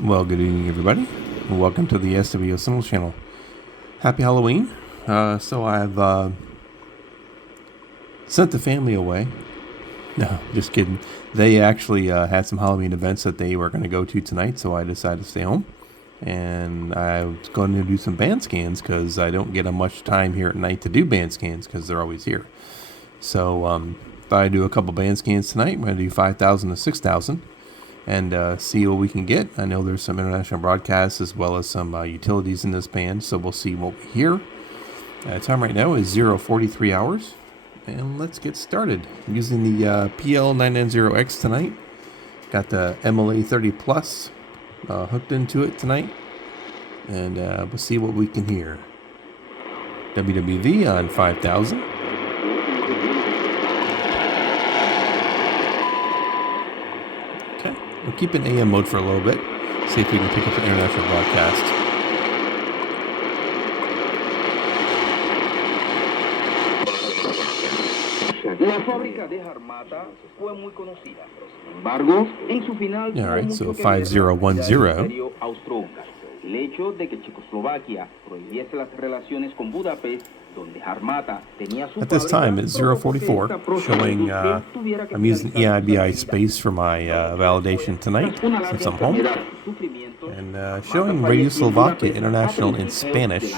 Well, good evening, everybody. Welcome to the SWO Singles channel. Happy Halloween. So I've sent the family away. No, just kidding. They actually had some Halloween events that they were going to go to tonight, so I decided to stay home. And I was going to do some band scans because I don't get much time here at night to do band scans because they're always here. So thought I'd do a couple band scans tonight. I'm going to do 5,000 to 6,000 and see what we can get. I know there's some international broadcasts as well as some utilities in this band, so we'll see what we hear. Time right now is 0:43 hours, and let's get started. I'm using the PL990X tonight. Got the MLA30 Plus hooked into it tonight, and we'll see what we can hear. WWV on 5,000. Okay, we'll keep in AM mode for a little bit. See if we can pick up the international broadcast. La fábrica de Harmata fue muy conocida, sin embargo, en su final All right, so 5010. El hecho de que Checoslovaquia prohibiese las relaciones con Budapest, donde Harmata tenía su At this time, it's 0:44, showing I'm using EIBI space for my validation tonight since I'm home, and showing Radio Slovakia International in Spanish,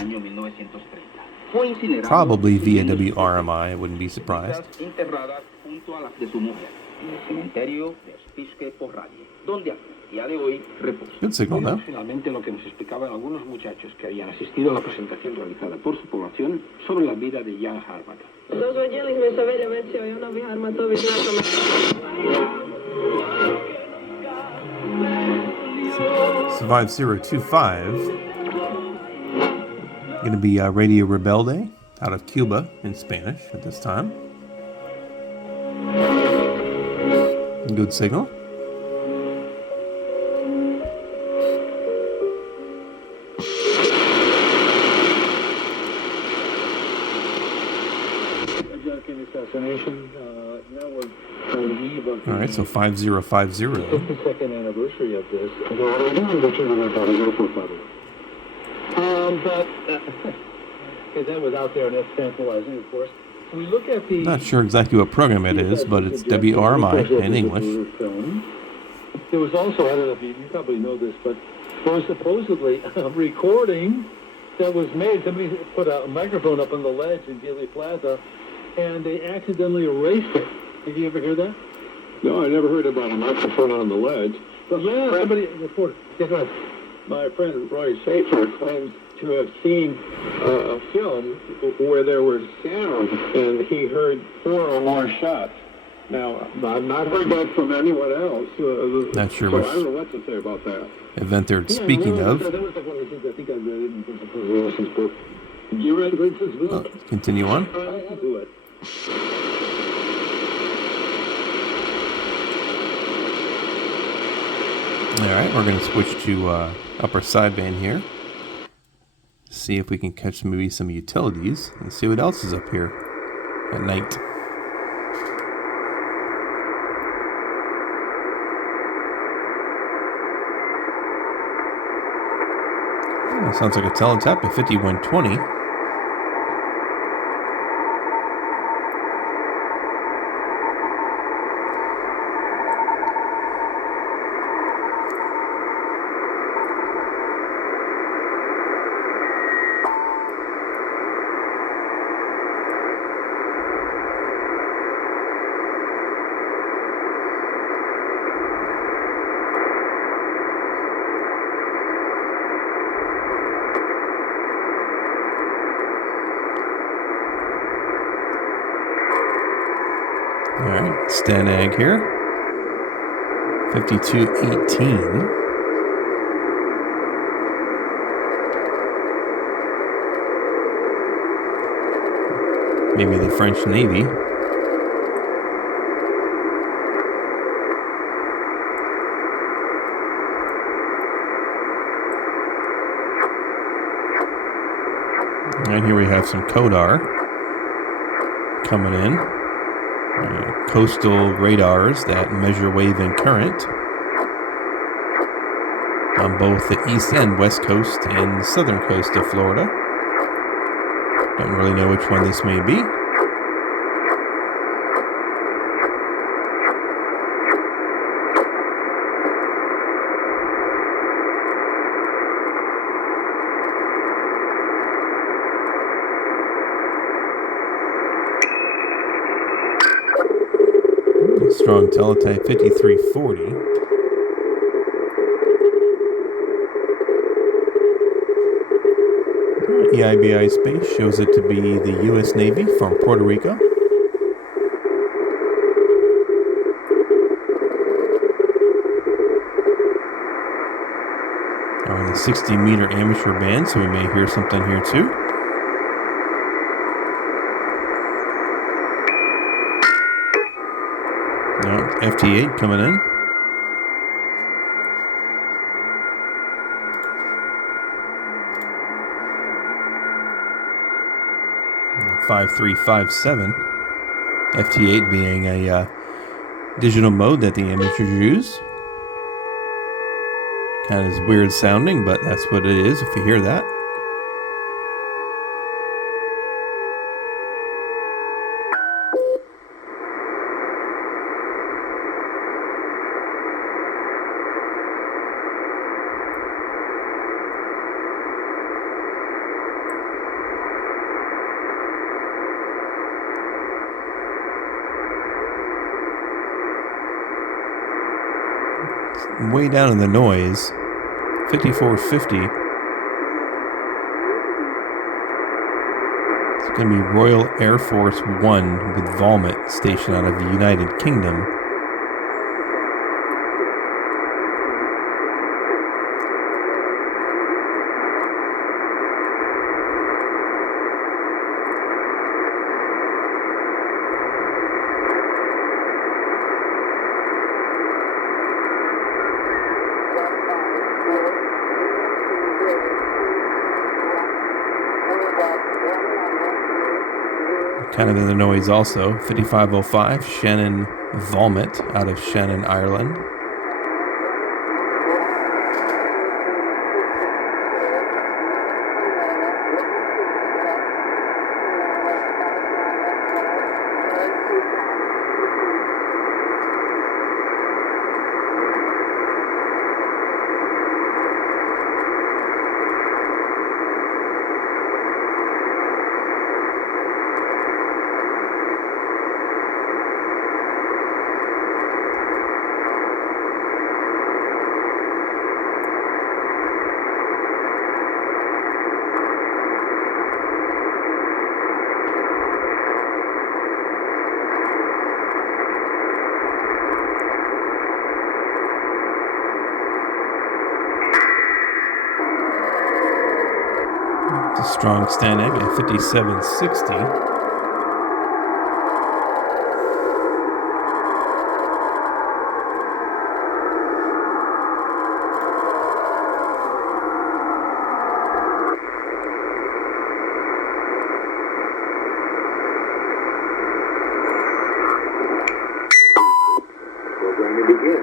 probably via WRMI. I wouldn't be surprised. Good signal now. Finalmente lo que nos explicaban algunos muchachos que habían asistido a la presentación realizada por su población sobre la vida de Jan Harmata. Survive 025. Going to be Radio Rebelde out of Cuba in Spanish at this time. Good signal. All right, so 5050. 52nd anniversary of this. But that was out there and that's tantalizing, of course. We look at the. Not sure exactly what program it is, but it's WRMI in English. There was also, I don't know if you probably know this, but there was supposedly a recording that was made. Somebody put a microphone up on the ledge in Dealey Plaza, and they accidentally erased it. Did you ever hear that? No, I never heard about a microphone on the ledge. Yeah, somebody reported. Yeah, go ahead. My friend Roy Schaefer claims to have seen a film where there was sound, and he heard 4 or more shots. Now, I've not heard that from anyone else. Not sure so which I don't know what to say about that. event they're speaking of. That was like one of the things I think I read in Wilson's book. You read Vincent's book? Continue on. I do it. All right, we're going to switch to upper sideband here. See if we can catch maybe some utilities and see what else is up here at night. Sounds like a teletap at 5120. All right, Stanag here. 5218. Maybe the French Navy. And here we have some Kodar coming in. Coastal radars that measure wave and current. on both the east and west coast and southern coast of Florida. Don't really know which one this may be. Strong teletype 5340. EIBI Space shows it to be the U.S. Navy from Puerto Rico. Are in the 60-meter amateur band, so we may hear something here too. No, FT8 coming in. And 5357. FT8 being a digital mode that the amateurs use. Kind of weird sounding, but that's what it is if you hear that. Way down in the noise, 5450. It's going to be Royal Air Force One with Valmet stationed out of the United Kingdom. Kind of in the noise also, 5505, Shannon Valmet out of Shannon, Ireland. It's a strong Stanag at 5760. Programming begin.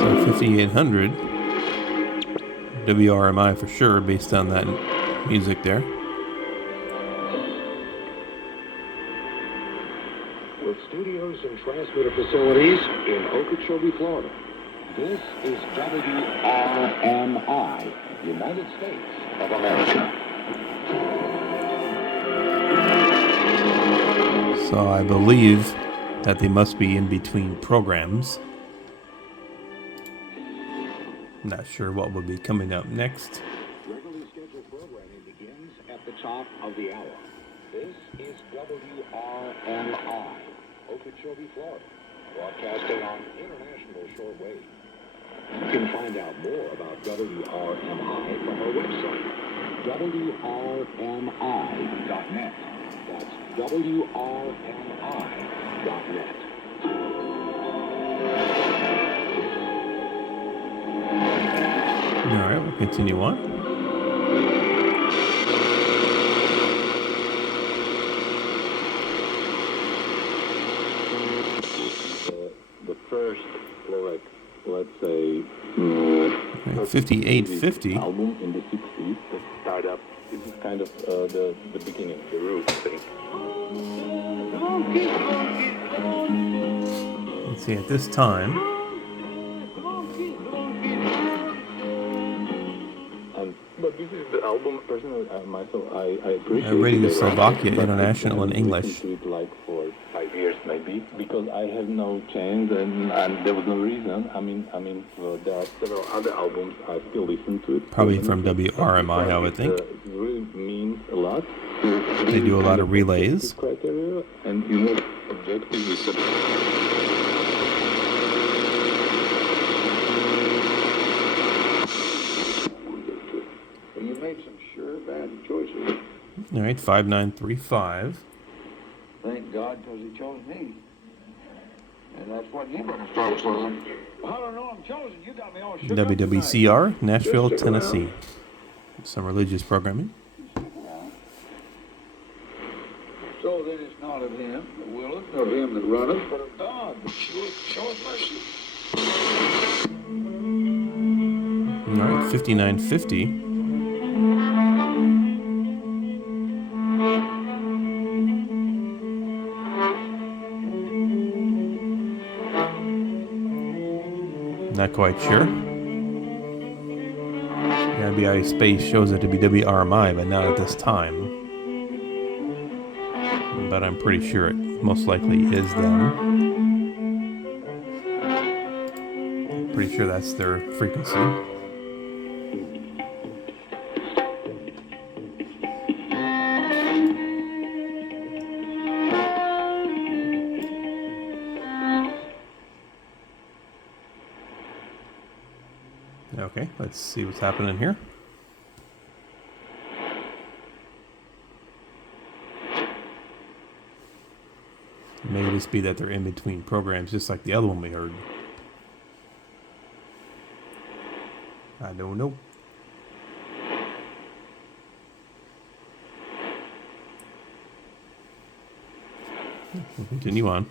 So 5800. WRMI for sure, based on that music there. With studios and transmitter facilities in Okeechobee, Florida, this is WRMI, United States of America. So I believe that they must be in between programs. Not sure what will be coming up next. Regularly scheduled programming begins at the top of the hour. This is WRMI, Okeechobee, Florida, broadcasting on international shortwave. You can find out more about WRMI from our website, WRMI.net. That's WRMI.net. All right, we'll continue on. The first, like, let's say, 5850. album in the 60s that started up. This is kind of the beginning, the root thing. Let's see, at this time, But this is the album, personally, myself, I appreciate Radio it. Slovakia But International in I English. listened to it like for 5 years maybe, because I have no chance and there was no reason. I mean, there are several other albums I still listen to it. Probably from WRMI, I would think. It really means a lot. They do a lot of relays. Criteria, and you know, objectively. You made some sure bad choices. All right, 5935. Thank God, because he chose me. And that's what you better start with. I don't know, I'm chosen. You got me all shook up WWCR, Nashville, Just stick around. Tennessee. Some religious programming. So then it's not of him that willeth, nor of him that runneth, but of God that showeth mercy. All right, 5950. Not quite sure. RBI Space shows it to be WRMI, but not at this time. But I'm pretty sure it most likely is them. Pretty sure that's their frequency. Okay, let's see what's happening here. It may just be that they're in between programs, just like the other one we heard. I don't know. We'll continue on.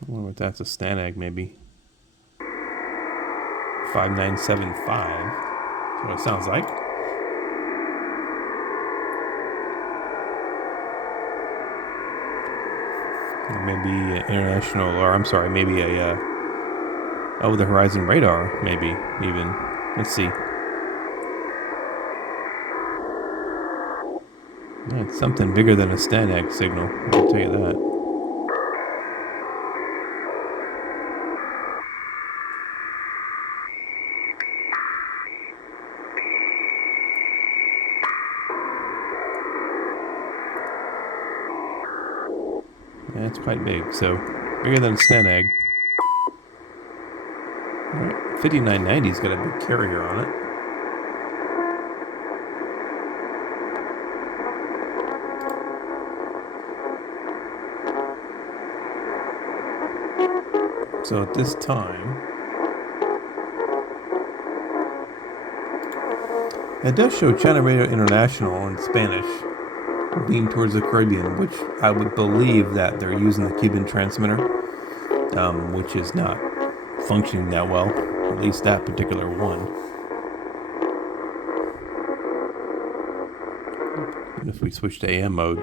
I wonder what that's a Stanag, maybe. 5975. That's what it sounds like. Or maybe international, or I'm sorry, maybe a over the horizon radar, maybe even. Let's see. Yeah, it's something bigger than a Stanag signal, I'll tell you that. Yeah, it's quite big, so bigger than a Stanag. Alright, 5990's got a big carrier on it. So at this time, it does show China Radio International in Spanish, being towards the Caribbean, which I would believe that they're using the Cuban transmitter, which is not functioning that well, at least that particular one. And if we switch to AM mode,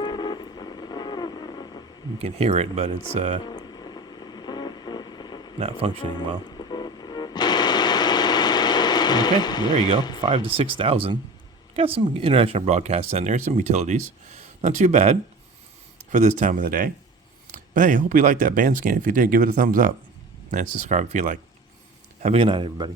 you can hear it, but it's not functioning well. Okay, there you go. 5 to 6,000. Got some international broadcasts in there, some utilities. Not too bad for this time of the day. But hey, I hope you liked that band scan. If you did, give it a thumbs up. And subscribe if you like. Have a good night, everybody.